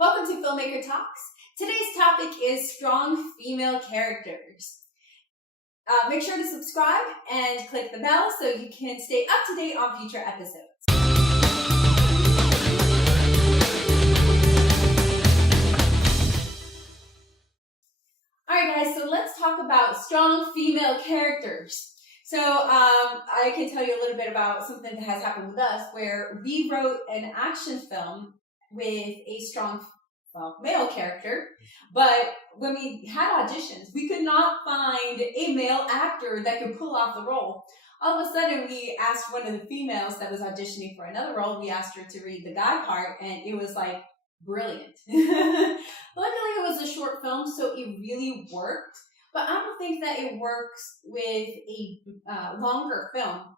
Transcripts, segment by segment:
Welcome to Filmmaker Talks. Today's topic is strong female characters. Make sure to subscribe and click the bell so you can stay up to date on future episodes. Alright guys, so let's talk about strong female characters. So I can tell you a little bit about something that has happened with us where we wrote an action film with a strong male character, but when we had auditions, we could not find a male actor that could pull off the role. All of a sudden, we asked one of the females that was auditioning for another role, we asked her to read the guy part, and it was like brilliant. Luckily, it was a short film, so it really worked, but I don't think that it works with a longer film,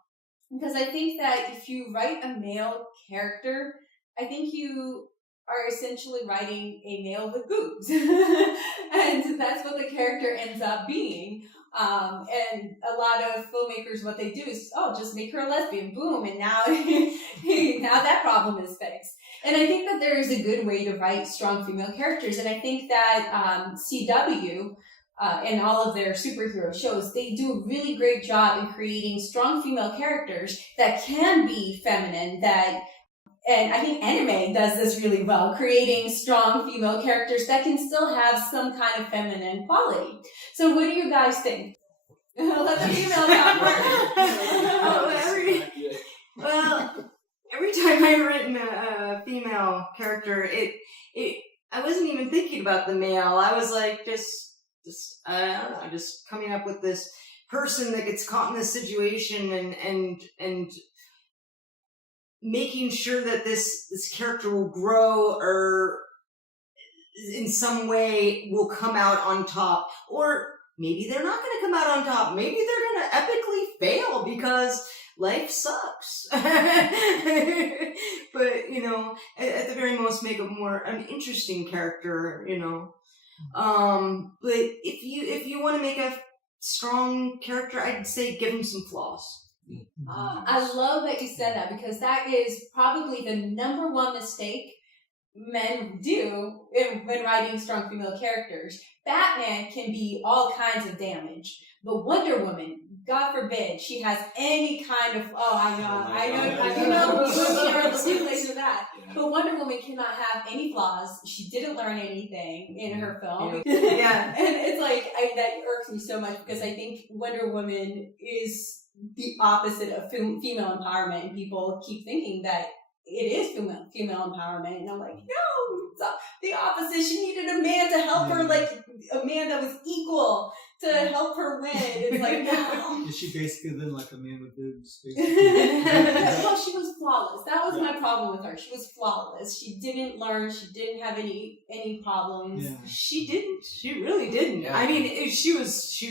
because I think that if you write a male character, I think you are essentially writing a male with boobs. And that's what the character ends up being. And a lot of filmmakers, what they do is, just make her a lesbian, boom, and now, now that problem is fixed. And I think that there is a good way to write strong female characters, and I think that CW, and all of their superhero shows, they do a really great job in creating strong female characters that can be feminine, and I think anime does this really well, creating strong female characters that can still have some kind of feminine quality. So what do you guys think? Let the female talk first. Every time I written a female character, I wasn't even thinking about the male. I was like, just coming up with this person that gets caught in this situation and making sure that this character will grow or in some way will come out on top. Or maybe they're not going to come out on top. Maybe they're going to epically fail because life sucks. But, at the very most, make an interesting character, But if you want to make a strong character, I'd say give him some flaws. I love that you said that, because that is probably the number one mistake men do when writing strong female characters. Batman can be all kinds of damage, but Wonder Woman, God forbid, she has any kind of, I know, you're in the same place with that. But Wonder Woman cannot have any flaws. She didn't learn anything in her film. Yeah. And it's like, that irks me so much, because I think Wonder Woman is the opposite of female empowerment, and people keep thinking that it is female empowerment, and I'm like, no, it's the opposite. She needed a man to help her, like a man that was equal to help her win. It's like, no. Is she basically then like a man with boobs? Well, she was flawless. That was my problem with her. She was flawless. She didn't learn. She didn't have any problems. Yeah. She didn't. She really didn't. Yeah. I mean, she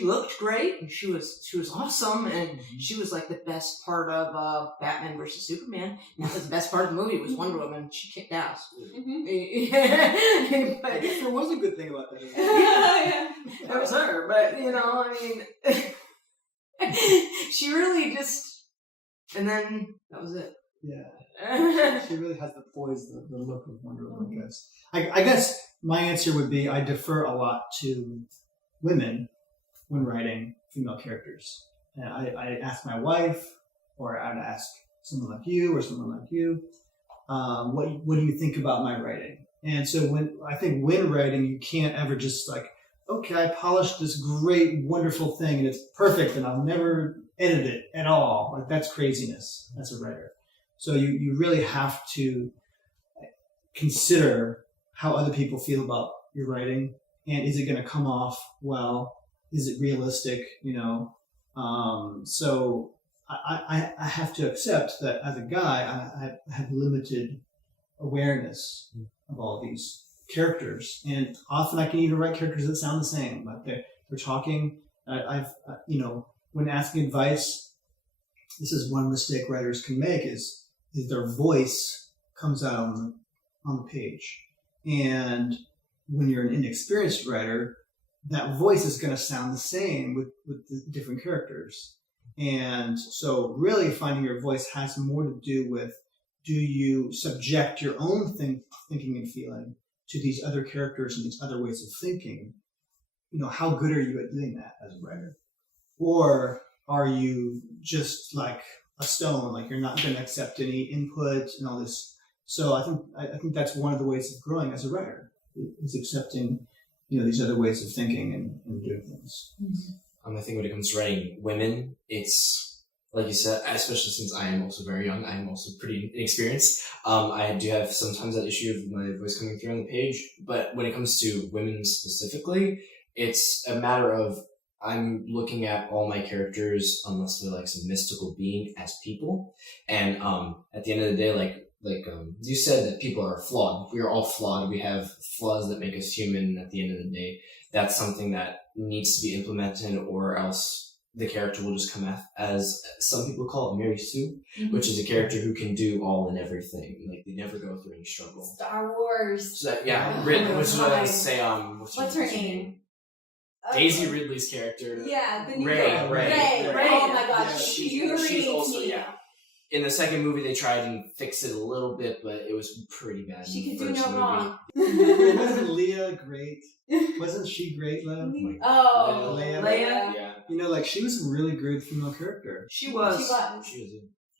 looked great, and she was awesome, and she was like the best part of Batman versus Superman. That was the best part of the movie. Was Wonder Woman. She kicked ass. Mm-hmm. But I guess there was a good thing about that. Yeah, that was her. But she really just, and then that was it. Yeah. She really has the poise, the look of Wonder Woman, I guess. I guess my answer would be I defer a lot to women when writing female characters. And I ask my wife, or I'd ask someone like you or someone like you, what do you think about my writing? And so when writing, you can't ever just like, okay, I polished this great, wonderful thing and it's perfect and I'll never edit it at all. Like, that's craziness as a writer. So you really have to consider how other people feel about your writing, and is it going to come off well? Is it realistic? So I have to accept that as a guy, I have limited awareness of all these characters, and often I can even write characters that sound the same. Like they're talking. When asking advice, this is one mistake writers can make is their voice comes out on the page, and when you're an inexperienced writer, that voice is going to sound the same with the different characters. And so really finding your voice has more to do with, do you subject your own thinking and feeling to these other characters and these other ways of thinking, how good are you at doing that as a writer? Or are you just like a stone, like you're not going to accept any input and all this? So I think that's one of the ways of growing as a writer, is accepting, these other ways of thinking and doing things. I think when it comes to writing women, it's, like you said, especially since I am also very young, I am also pretty inexperienced. I do have sometimes that issue of my voice coming through on the page, but when it comes to women specifically, it's a matter of I'm looking at all my characters, unless they're like some mystical being, as people. And at the end of the day, like you said, that people are flawed. We are all flawed. We have flaws that make us human. At the end of the day, that's something that needs to be implemented, or else the character will just come as some people call it Mary Sue, which is a character who can do all and everything. Like, they never go through any struggle. Star Wars. So, yeah, which is what I was say. What's her name? Daisy Ridley's character. Yeah, the new Ray. girl. Ray. Oh my gosh, Yeah, She's also, me. yeah. In the second movie, they tried and fixed it a little bit, but it was pretty bad. She in could the do first no movie. wrong. Wasn't Leah great? Wasn't she great, Lev? Oh, Leia. Yeah. Like, she was a really great female character. She was.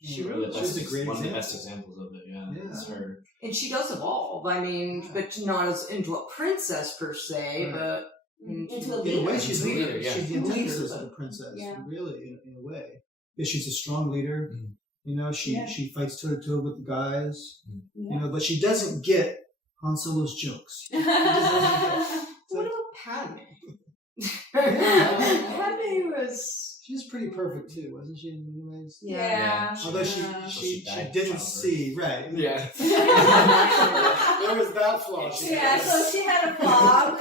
She really was a great one of the example. best examples of it. Yeah, it's her. And she does evolve. I mean, but not as into a princess per se, Right. but Into a In a way, leader. she's a leader. Yeah. She's the Leader. antithesis of a princess, Yeah. really, in a way. Yeah, she's a strong leader. Yeah. She fights toe to toe with the guys. Yeah. But she doesn't get Han Solo's jokes. what about Padme? Padme was. She was pretty perfect too, wasn't she? In many ways. Yeah. Although she She died didn't childbirth. see right. Yeah. There was that flaw. Yeah, so she had a flaw.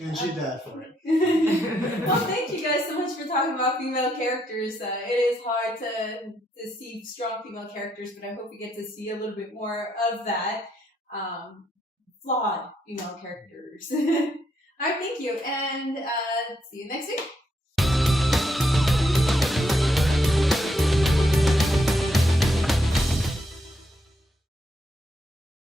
And she died for it. Well, thank you guys so much for talking about female characters. It is hard to see strong female characters, but I hope we get to see a little bit more of that. Flawed female characters. All right, thank you, and see you next week.